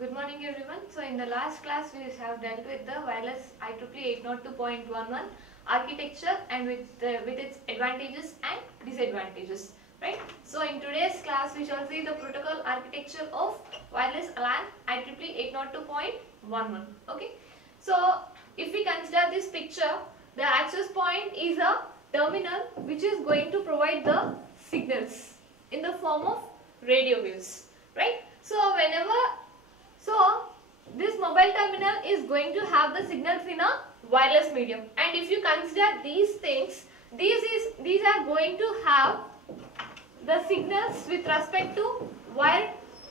Good morning everyone. So in the last class we have dealt with the wireless IEEE 802.11 architecture and with its advantages and disadvantages, right? So in today's class we shall see the protocol architecture of wireless LAN IEEE 802.11. Okay. So if we consider this picture, the access point is a terminal which is going to provide the signals in the form of radio waves, right? So this mobile terminal is going to have the signals in a wireless medium, and if you consider these things, these are going to have the signals with respect to wired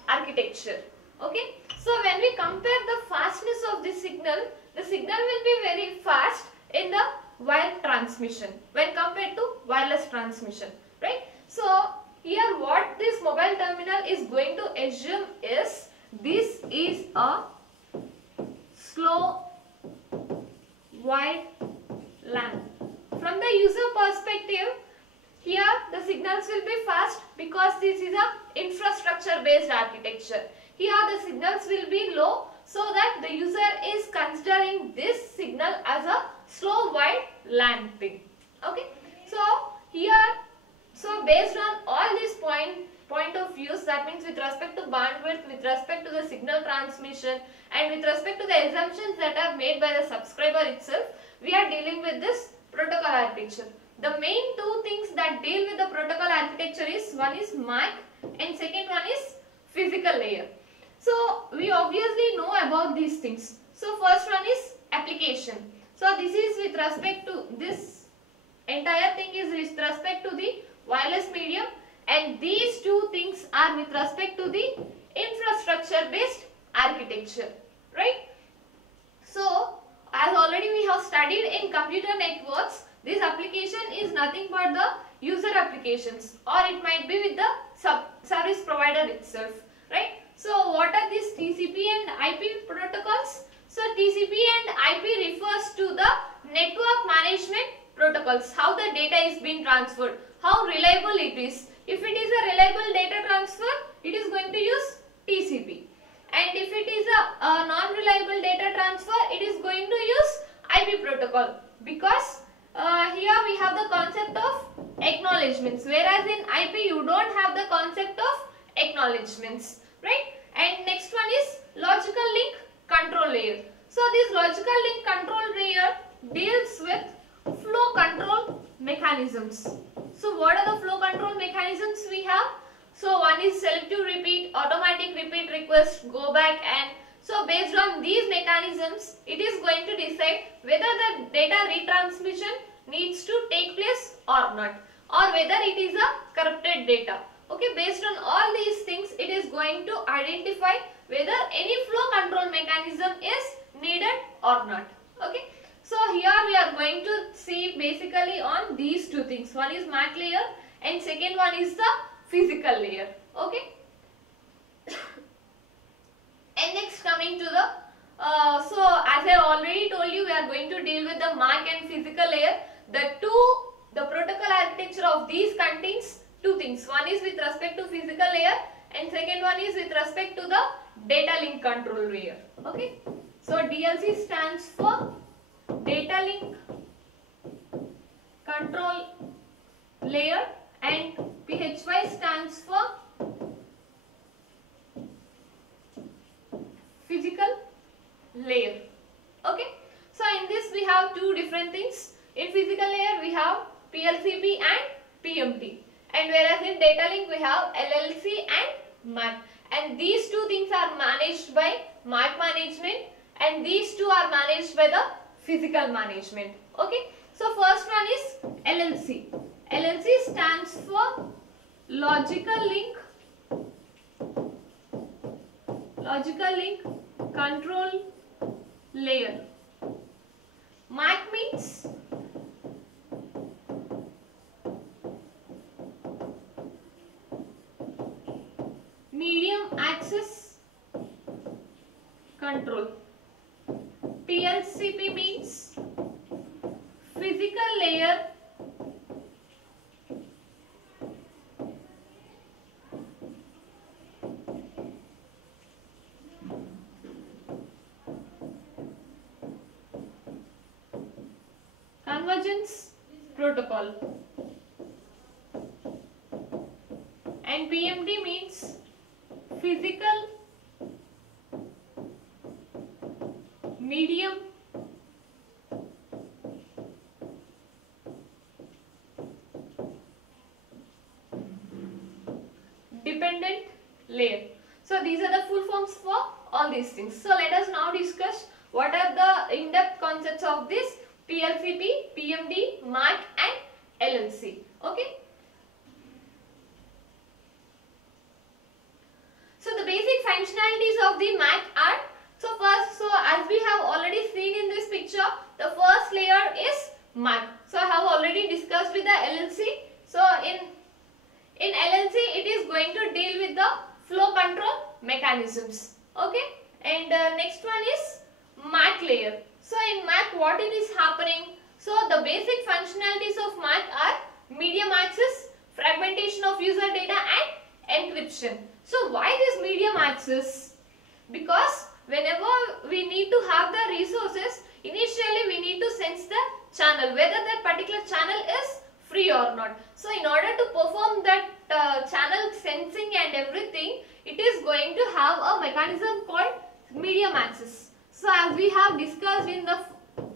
architecture. Okay, so when we compare the fastness of this signal, the signal will be very fast in the wired transmission when compared to wireless transmission, right? So here what this mobile terminal is going to assume is this is a slow wired LAN. From the user perspective, here the signals will be fast because this is a infrastructure based architecture. Here the signals will be low so that the user is considering this signal as a slow wired LAN thing. Okay, so here, so based on all these point of views, that means with respect to bandwidth, with respect to the signal transmission, and with respect to the assumptions that are made by the subscriber itself, we are dealing with this protocol architecture. The main two things that deal with the protocol architecture is, one is MAC and second one is physical layer. So we obviously know about these things. So first one is application. So this is with respect to, this entire thing is with respect to the wireless medium, and these two things are with respect to the infrastructure based architecture, right? So as already we have studied in computer networks, this application is nothing but the user applications, or it might be with the service provider itself, right? So what are these TCP and IP protocols? So TCP and IP refers to the network management protocols, how the data is being transferred, how reliable it is. If it is a reliable data transfer, it is going to use TCP, and if it is a non-reliable data transfer, it is going to use IP protocol, because here we have the concept of acknowledgements, whereas in IP you don't have the concept of acknowledgements, right? And next one is logical link control layer. So this logical link control layer deals with flow control mechanisms. So what are the flow control mechanisms we have? So one is selective repeat, automatic repeat request, go back, and so based on these mechanisms, it is going to decide whether the data retransmission needs to take place or not, or whether it is a corrupted data. Okay, based on all these things, it is going to identify whether any flow control mechanism is needed or not. Okay. So here we are going to see basically on these two things. One is MAC layer and second one is the physical layer. Okay. And next coming to the, so as I already told you, we are going to deal with the MAC and physical layer. The protocol architecture of these contains two things. One is with respect to physical layer and second one is with respect to the data link control layer. Okay. So DLC stands for data link control layer and PHY stands for physical layer. Okay. So in this we have two different things. In physical layer we have PLCP and PMT, and whereas in data link we have LLC and MAC, and these two things are managed by MAC management and these two are managed by the physical management. Okay. So first one is LLC. LLC stands for logical link control layer. MAC means medium access control. PLCP means physical layer convergence protocol, and PMD means physical medium dependent layer. So these are the full forms for all these things. So let us now discuss what are the in-depth concepts of this PLCP, PMD, MAC and LLC. Okay. So the basic functionalities of the MAC are, so as we have already seen in this picture, the first layer is MAC. So I have already discussed with the LLC. So in LLC it is going to deal with the flow control mechanisms. Okay. And next one is MAC layer. So in MAC what it is happening? So the basic functionalities of MAC are medium access, fragmentation of user data and encryption. So why this medium access? Because whenever we need to have the resources, initially we need to sense the channel, whether that particular channel is free or not. So in order to perform that channel sensing and everything, it is going to have a mechanism called medium access. So as we have discussed in the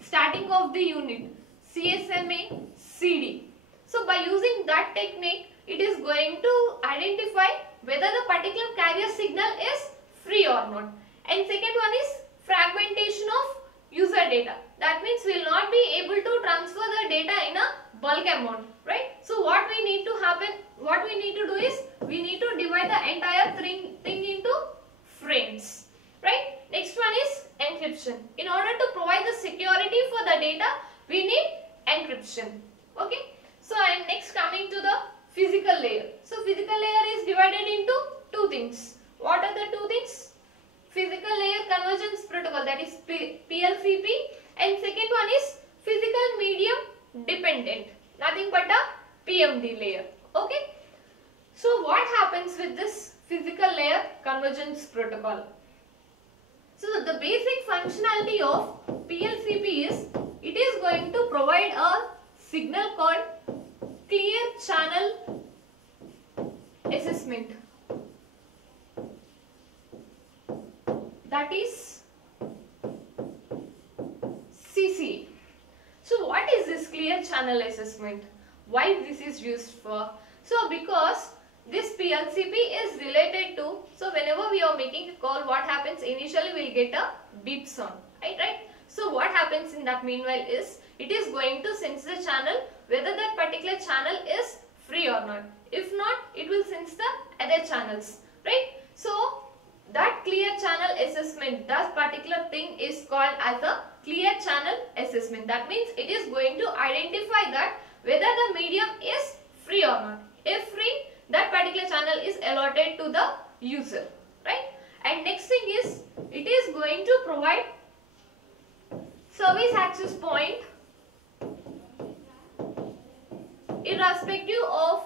starting of the unit, CSMA CD. So by using that technique, it is going to identify whether the particular carrier signal is free or not. And second one is fragmentation of user data. That means we will not be able to transfer the data in a bulk amount, right? So what we need to do is we need to divide the entire thing into frames, right? Next one is encryption. In order to provide the security for the data, we need encryption. Okay. So and next coming to the physical layer. So physical layer is divided into two things. What are the two things? Physical layer convergence protocol, that is PLCP, and second one is physical medium dependent, nothing but a PMD layer. Okay. So what happens with this physical layer convergence protocol? So the basic functionality of PLCP is it is going to provide a signal called clear channel assessment, that is CCA. So what is this clear channel assessment? Why this is used for? So because this PLCP is related to, so whenever we are making a call, what happens? Initially we will get a beep sound, right? So what happens in that meanwhile is it is going to sense the channel whether that particular channel is free or not. If not, it will sense the other channels, right? So that clear channel assessment, that particular thing is called as a clear channel assessment. That means it is going to identify that whether the medium is free or not. If free, that particular channel is allotted to the user, right? And next thing is it is going to provide service access point irrespective of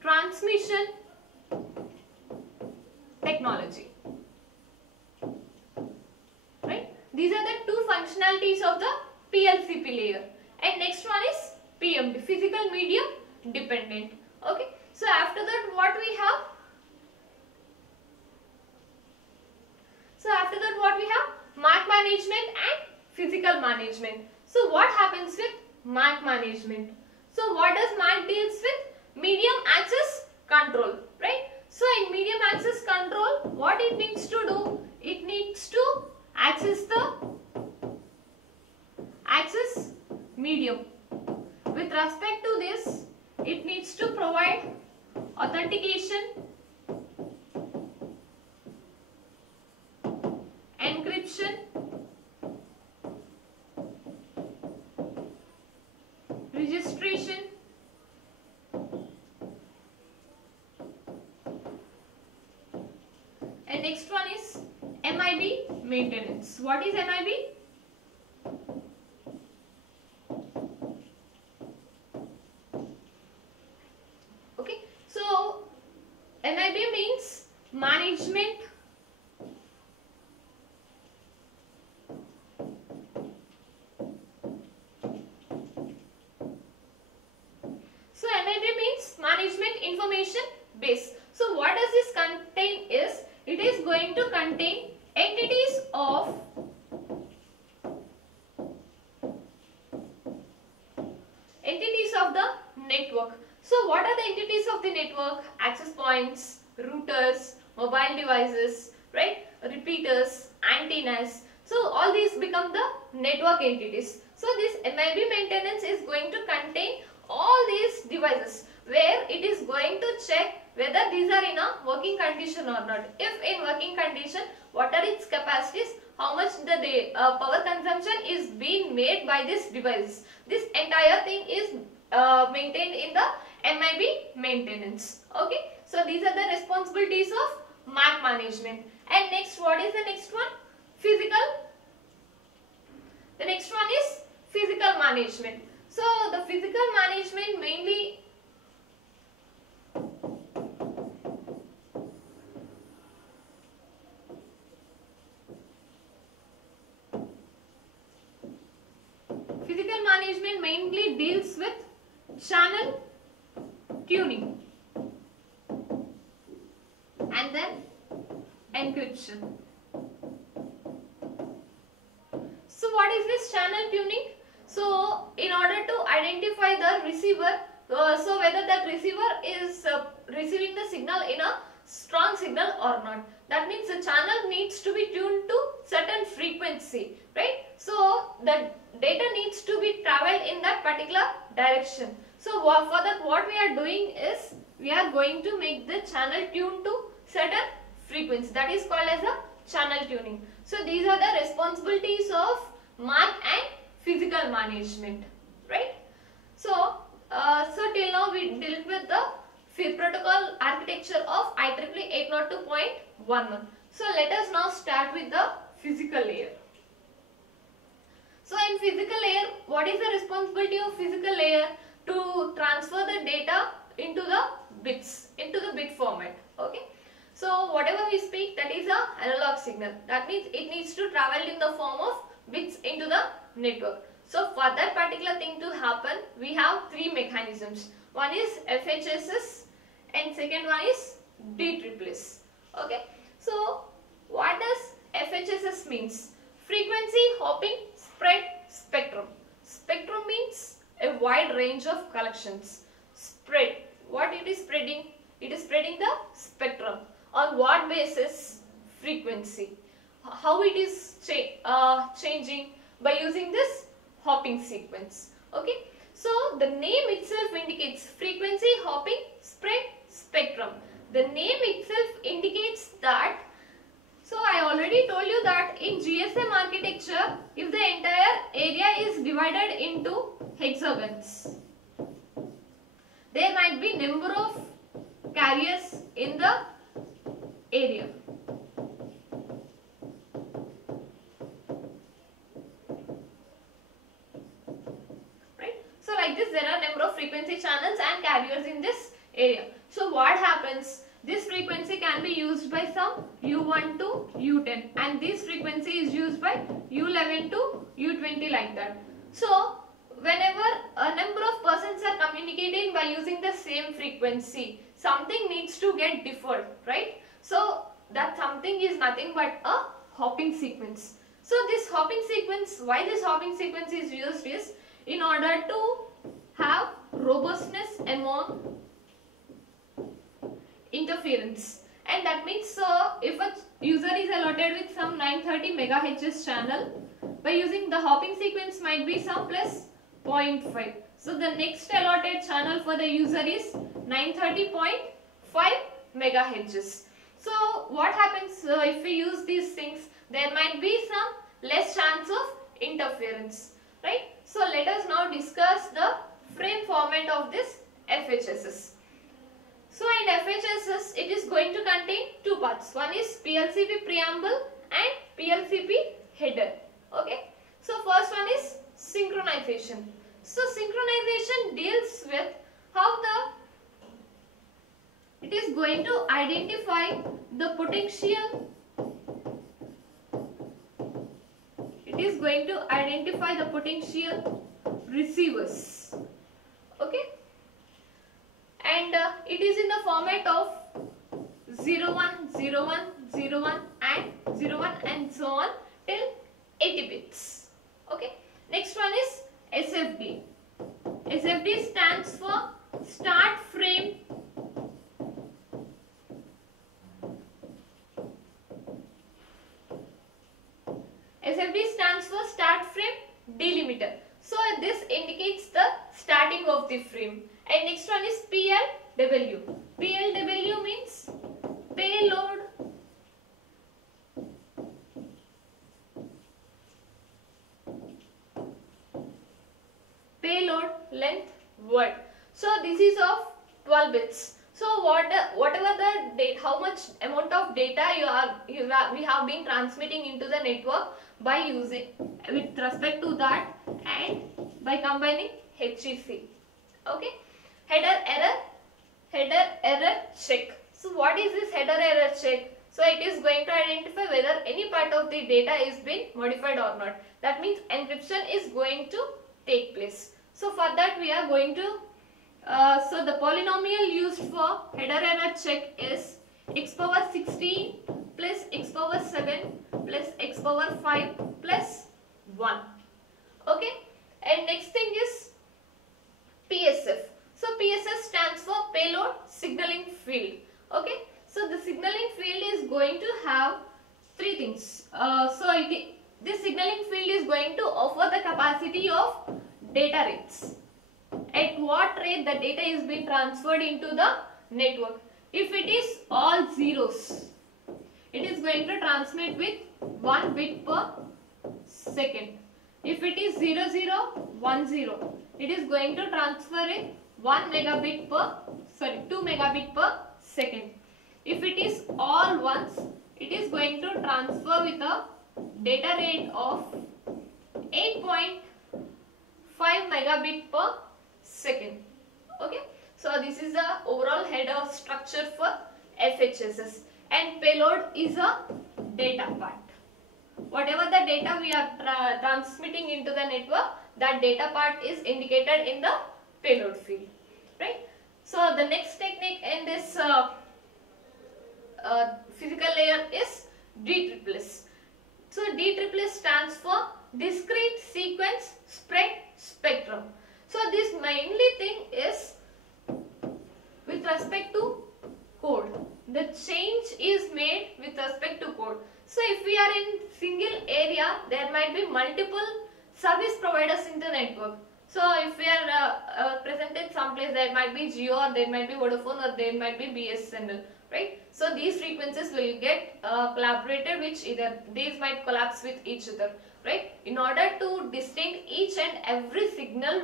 transmission technology, right? These are the two functionalities of the PLCP layer. And next one is PMD, physical medium dependent. Okay. So after that what we have? MAC management and physical management. So what happens with MAC management? So what does MAC deals with? Medium access control, right? So in medium access control, what it needs to do? It needs to access the access medium. With respect to this, it needs to provide authentication, encryption, registration, and next one is MIB maintenance. What is MIB? Okay, so MIB means management information base. So what does this contain is, it is going to contain entities of the network. So what are the entities of the network? Access points, routers, mobile devices, right? Repeaters, antennas. So all these become the network entities. So this MIB maintenance is going to contain all these devices, where it is going to check whether these are in a working condition or not. If in working condition, what are its capacities, how much the power consumption is being made by this device. This entire thing is maintained in the MIB maintenance. Okay, so these are the responsibilities of MAC management. And next, what is the next one? Physical. The next one is physical management. So the physical management mainly deals with channel tuning and then encryption. So what is this channel tuning? So in order to identify the receiver, so whether that receiver is receiving the signal in a strong signal or not. That means the channel needs to be tuned to certain frequency, right? So the data needs to be traveled in that particular direction. So for that, what we are doing is we are going to make the channel tuned to certain frequency. That is called as a channel tuning. So these are the responsibilities of MAC and physical management, right? So till now we dealt with the protocol architecture of IEEE 802.11. So let us now start with the physical layer. So in physical layer, what is the responsibility of physical layer? To transfer the data into the bits, into the bit format. Okay. So whatever we speak, that is a analog signal. That means it needs to travel in the form of bits into the network. So for that particular thing to happen, we have three mechanisms. One is FHSS and second one is DSSS. Okay. So what does FHSS means? Frequency hopping spread spectrum. Spectrum means a wide range of collections. Spread. What it is spreading? It is spreading the spectrum. On what basis? Frequency. How it is changing? By using this hopping sequence. Okay. So the name itself indicates frequency hopping spread spectrum. The name itself indicates that. So I already told you that in GSM architecture, if the entire area is divided into hexagons, there might be number of carriers in the area. Right? So like this, there are number of frequency channels and carriers in this area. So what happens? This frequency can be used by some U1 to U10 and this frequency is used by U11 to U20 like that. So whenever a number of persons are communicating by using the same frequency, something needs to get deferred, right? So that something is nothing but a hopping sequence. So this hopping sequence, why this hopping sequence is used is in order to have robustness among interference, and that means if a user is allotted with some 930 MHz channel, by using the hopping sequence might be some plus 0.5. So the next allotted channel for the user is 930.5 MHz. So what happens if we use these things? There might be some less chance of interference, right? So let us now discuss the frame format of this FHSS. So in FHSS, it is going to contain two parts. One is PLCP preamble and PLCP header. Okay. So first one is synchronization. So synchronization deals with how it is going to identify the potential. It is going to identify the potential receivers. Okay. And it is in the format of 01, 01, 01 and 01 and so on till 80 bits. Okay. Next one is SFD. SFD stands for start frame delimiter. So this indicates the starting of the frame. And next one is PLW. PLW means payload length word. So this is of 12 bits. So whatever the data, how much amount of data we have been transmitting into the network by using with respect to that and by combining HEC. Okay. Header error check. So what is this header error check? So it is going to identify whether any part of the data is being modified or not. That means encryption is going to take place. So for that we are going to so the polynomial used for header error check is x power 16 plus x power 7 plus x power 5 plus 1. Okay. And next thing is PSF. So PSF stands for payload signaling field. Okay. So the signaling field is going to have three things. This signaling field is going to offer the capacity of data rates. At what rate the data is being transferred into the network. If it is all zeros, it is going to transmit with 1 bit per second. If it is 0010, it is going to transfer in 2 megabit per second. If it is all ones, it is going to transfer with a data rate of 8.5 megabit per second. Okay. So this is the overall header structure for FHSS, and payload is a data part. Whatever the data we are transmitting into the network, that data part is indicated in the payload field, right? So the next technique in this physical layer is DSSS. So DSSS stands for discrete sequence spread spectrum. So this mainly thing is with respect to code. The change is made with respect to code. So if we are in single area, there might be multiple service providers in the network. So if we are present in some place, there might be Jio, or there might be Vodafone, or there might be BSNL, right? So these frequencies will get collaborated with either. These might collapse with each other, right? In order to distinguish each and every signal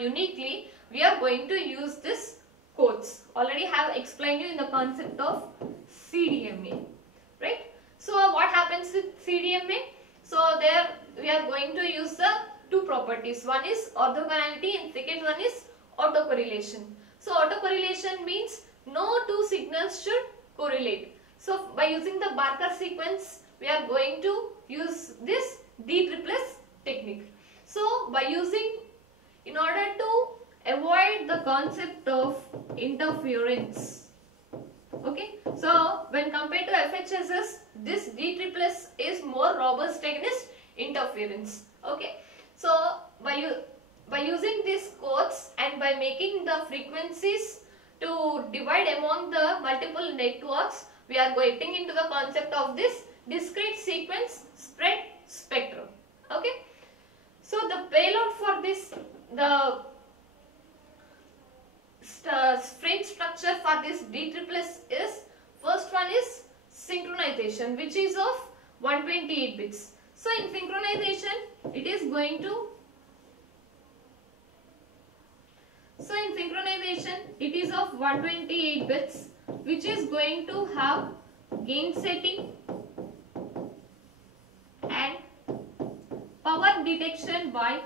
uniquely, we are going to use this codes. Already have explained you in the concept of CDMA, right? So what happens with CDMA? So there we are going to use the two properties. One is orthogonality and second one is autocorrelation. So autocorrelation means no two signals should correlate. So by using the Barker sequence, we are going to use this DSSS technique. So by using, in order to avoid the concept of interference, okay, so when compared to FHSS, this DSSS is more robust against interference. Okay, so by using these codes and by making the frequencies to divide among the multiple networks, we are getting into the concept of this discrete sequence spread spectrum. Okay, so the payload for this, the frame structure for this DSSS is, first one is synchronization, which is of 128 bits. So in synchronization, it is going to, it is of 128 bits, which is going to have gain setting and power detection by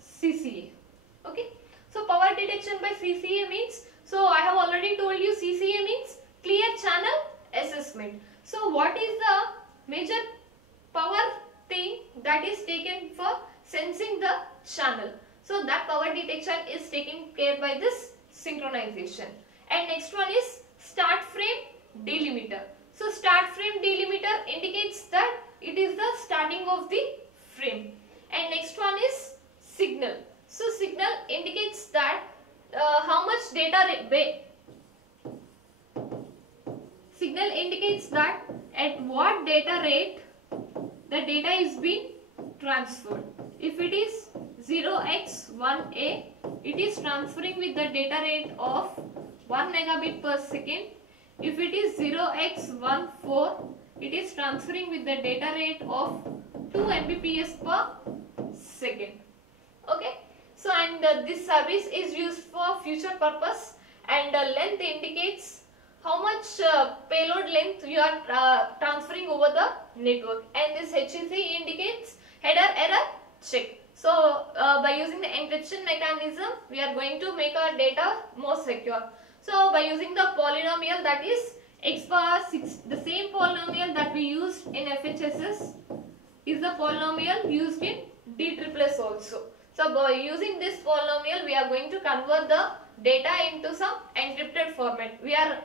CCA. Okay, so power detection by CCA means, so I have already told you CCA means clear channel assessment. So what is the major power thing that that is taken for sensing the channel. So that power detection is taken care by this synchronization. And next one is start frame delimiter. So start frame delimiter indicates that it is the starting of the frame. And next one is signal. So signal indicates that how much data signal indicates that at what data rate the data is being transferred. If it is 0x1a, it is transferring with the data rate of 1 megabit per second. If it is 0x14, it is transferring with the data rate of 2 Mbps per second. Okay. So and this service is used for future purpose, and length indicates how much payload length you are transferring over the network, and this HEC indicates header error check. So by using the encryption mechanism, we are going to make our data more secure. So by using the polynomial, that is x power 6, the same polynomial that we used in FHSS is the polynomial used in DSSS also. So by using this polynomial, we are going to convert the data into some encrypted format. We are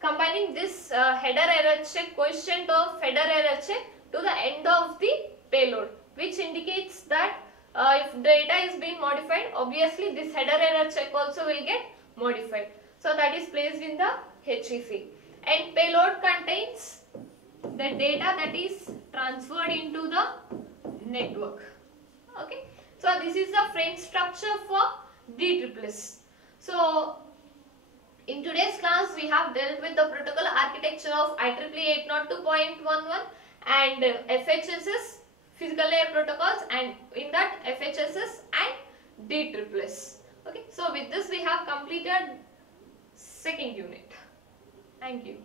combining this header error check, coefficient of header error check to the end of the payload, which indicates that if data is being modified, obviously this header error check also will get modified. So that is placed in the HEC. And payload contains the data that is transferred into the network. Okay. So this is the frame structure for DSSS. So in today's class, we have dealt with the protocol architecture of IEEE 802.11 and FHSS, physical layer protocols, and in that FHSS and DSSS. Okay, so with this we have completed second unit. Thank you.